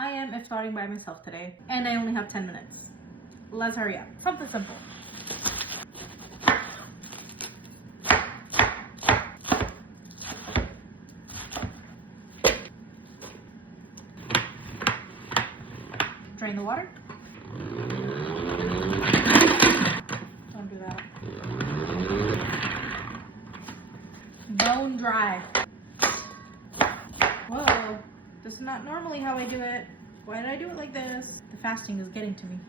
I am iftaring by myself today, and I only have 10 minutes. Let's hurry up. Something simple. Drain the water. Don't do that. Bone dry. Whoa, this is not normally how I do it. Why did I do it like this? The fasting is getting to me.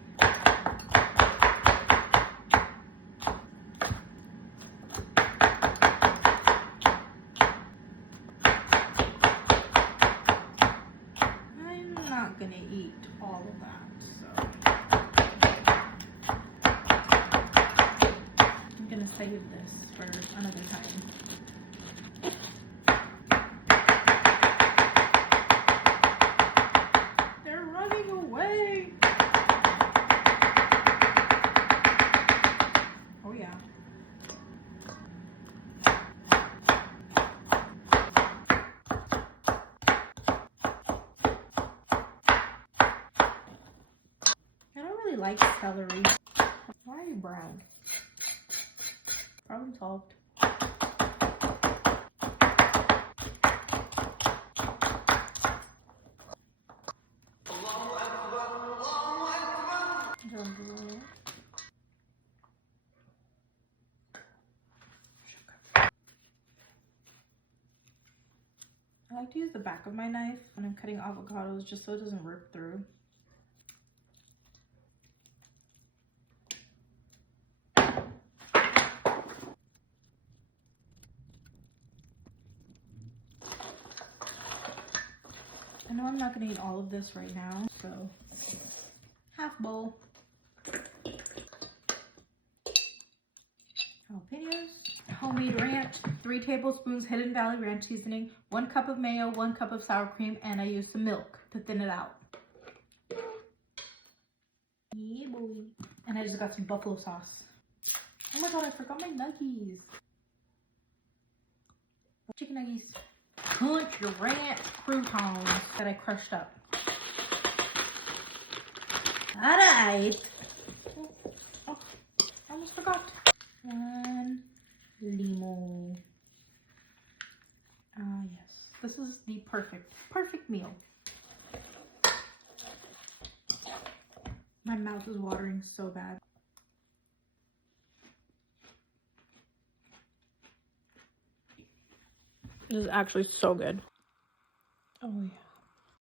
I'm not gonna eat all of that, so I'm gonna save this for another time. They're running away. Oh yeah. I don't really like celery. Why are you brown? Problem solved. I like to use the back of my knife when I'm cutting avocados just so it doesn't rip through. I know I'm not going to eat all of this right now, so half bowl. Jalapenos. Homemade ranch, 3 tablespoons Hidden Valley ranch seasoning, 1 cup of mayo, 1 cup of sour cream, and I used some milk to thin it out. Yeah, boy. And I just got some buffalo sauce. Oh my god, I forgot my nuggies. Chicken nuggies. Country ranch croutons that I crushed up. Alright. Oh, I almost forgot. And limo. Ah, yes. This is the perfect meal. My mouth is watering so bad. This is actually so good. Oh yeah.